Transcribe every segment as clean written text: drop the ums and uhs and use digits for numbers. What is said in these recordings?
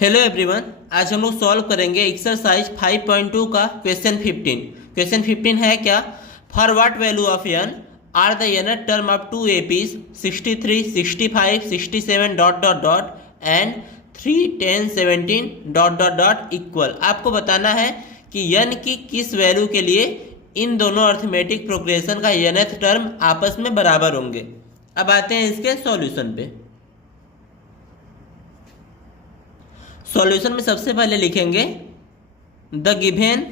Hello everyone, आज हम लोग सॉल्व करेंगे एक्सरसाइज 5.2 का क्वेश्चन 15। क्वेश्चन 15 है क्या? For what value of n are the nth term of two APs 63, 65, 67 dot dot dot and 3, 10, 17 dot dot dot equal. आपको बताना है कि n की किस वैल्यू के लिए इन दोनों अर्थमेटिक प्रोग्रेशन का nth टर्म आपस में बराबर होंगे। अब आते हैं इसके सॉल्यूशन पे। सॉल्यूशन में सबसे पहले लिखेंगे द गिवन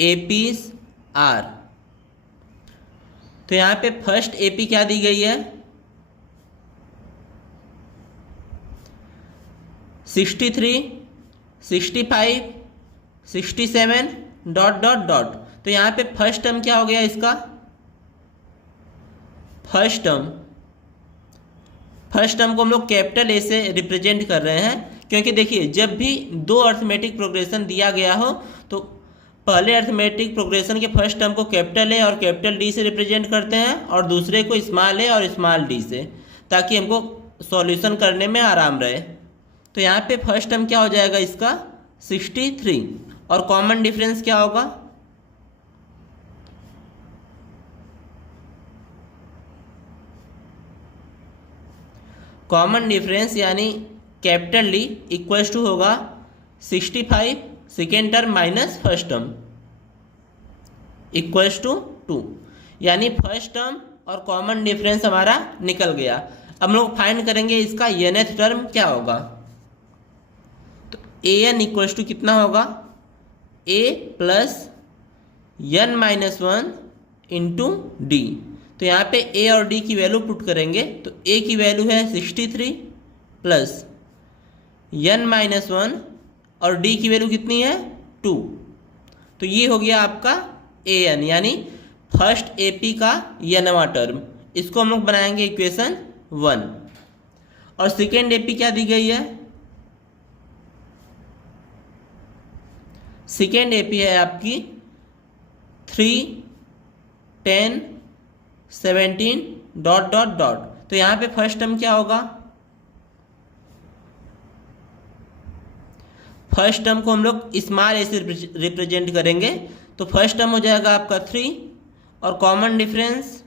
एपीज आर। तो यहां पे फर्स्ट एपी क्या दी गई है? 63, 65, 67 डॉट डॉट डॉट। तो यहां पे फर्स्ट टर्म क्या हो गया इसका? फर्स्ट टर्म को हम लोग कैपिटल ए से रिप्रेजेंट कर रहे हैं, क्योंकि देखिए जब भी दो अर्थमेटिक प्रोग्रेशन दिया गया हो तो पहले अर्थमेटिक प्रोग्रेशन के फर्स्ट टर्म को कैपिटल ए और कैपिटल डी से रिप्रेजेंट करते हैं और दूसरे को स्मॉल ए और स्मॉल डी से, ताकि हमको सॉल्यूशन करने में आराम रहे। तो यहाँ पे फर्स्ट टर्म क्या हो जाएगा इसका? 63 और कॉमन डिफरेंस क्या होगा? कॉमन डिफरेंस यानी कैपिटल डी इक्वल्स टू होगा 65 second term minus first term equals to 2, यानी फर्स्ट टर्म और कॉमन डिफरेंस हमारा निकल गया। अब हम लोग फाइंड करेंगे इसका nth टर्म क्या होगा। तो an इक्वल्स टू कितना होगा? a plus n minus 1 into D. तो यहाँ पे a और d की वैल्यू पुट करेंगे तो a की वैल्यू है 63 प्लस n माइनस 1 और d की वैल्यू कितनी है? 2। तो ये हो गया आपका an, यानी फर्स्ट AP का nवां टर्म। इसको हम लोग बनाएंगे इक्वेशन 1। और सेकेंड AP क्या दी गई है? सेकेंड AP है आपकी 3, 10, 17 डॉट डॉट डॉट। तो यहाँ पे फर्स्ट टर्म क्या होगा? फर्स्ट टर्म को हम लोग स्मॉल ए से रिप्रेजेंट करेंगे। तो फर्स्ट टर्म हो जाएगा आपका 3 और कॉमन डिफरेंस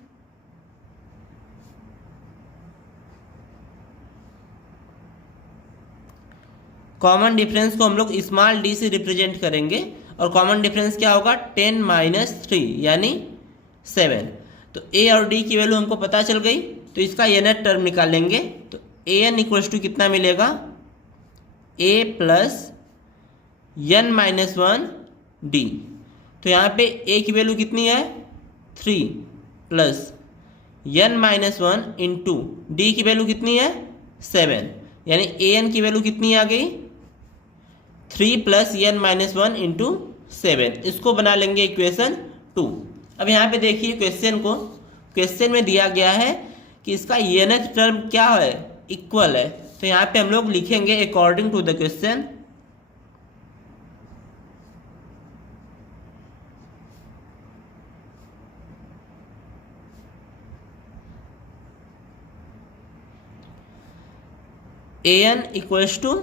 को हम लोग स्मॉल डी से रिप्रेजेंट करेंगे और कॉमन डिफरेंस क्या होगा? 10 माइनस 3 यानी 7। तो a और d की वैल्यू हमको पता चल गई, तो इसका nth टर्म निकालेंगे। तो an इक्वल्स टू कितना मिलेगा? a plus n minus 1 d। तो यहाँ पे a की वैल्यू कितनी है? 3 plus n minus 1 into D की वैल्यू कितनी है? 7, यानी an की वैल्यू कितनी आ गई? 3 प्लस n माइनस 1 इंटू 7। इसको बना लेंगे इक्वेशन 2। अब यहाँ पे देखिए क्वेश्चन में दिया गया है कि इसका nth टर्म क्या है? इक्वल है। तो यहाँ पे हम लोग लिखेंगे according to the question an equals to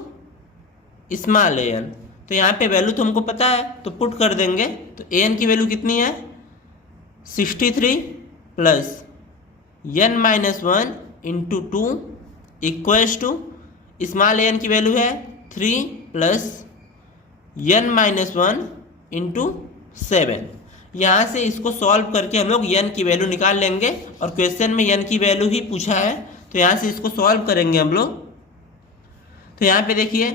small an। तो यहाँ पे वैल्यू तो हमको पता है तो पुट कर देंगे। तो an की वैल्यू कितनी है? 63 plus n minus 1 into 2 equals to small n की वैल्यू है 3 प्लस n माइनस 1 इंटू 7। यहाँ से इसको सॉल्व करके हम लोग n की वैल्यू निकाल लेंगे और क्वेश्चन में n की वैल्यू ही पूछा है, तो यहाँ से इसको सॉल्व करेंगे हम लोग। तो यहाँ पे देखिए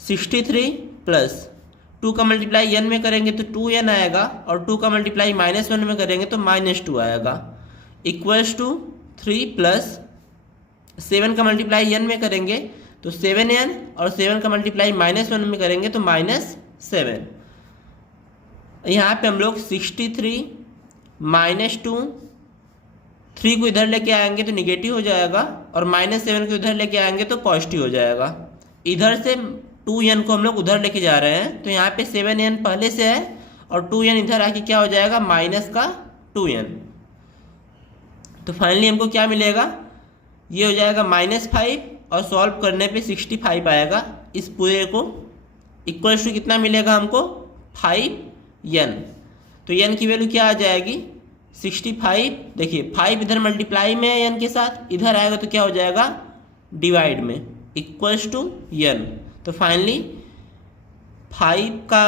63 प्लस 2 का मल्टीप्लाई n में करेंगे तो 2n आएगा और 2 का मल्टीप्लाई माइनस 1 में करेंगे तो -2 आएगा इक्वल्स टू 3 प्लस 7 का मल्टीप्लाई n में करेंगे तो 7n और 7 का मल्टीप्लाई -1 में करेंगे तो -7। यहाँ पे हम लोग 63 -2, 3 को इधर लेके आएंगे तो निगेटिव हो जाएगा और -7 को इधर लेके आएंगे तो पॉजिटिव हो जाएगा। इधर से 2n को हम लोग उधर लेके जा रहे हैं, तो यहाँ पे 7n पहले से है और 2n इधर आके क्या हो जाएगा? माइनस का 2n। तो फाइनली हमको क्या मिलेगा? ये हो जाएगा -5 और सॉल्व करने पे 65 आएगा। इस पूरे को इक्वल्स टू कितना मिलेगा हमको 5n। तो n की वैल्यू क्या आ जाएगी 65। देखिए 5 इधर मल्टीप्लाई में है n के साथ, इधर आएगा तो क्या हो जाएगा डिवाइड में, इक्वल्स टू n। तो फाइनली 5 का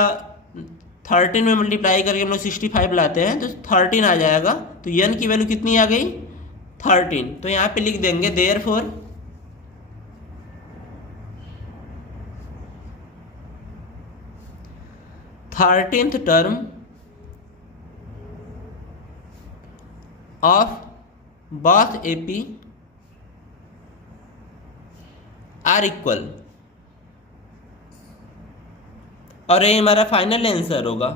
13 में मल्टीप्लाई करके हम लोग 65 लाते हैं तो 13 आ जाएगा। तो n की वैल्यू कितनी आ गई 13। तो यहाँ पे लिख देंगे therefore thirteenth term of both AP are equal, और ये हमारा फाइनल आंसर होगा।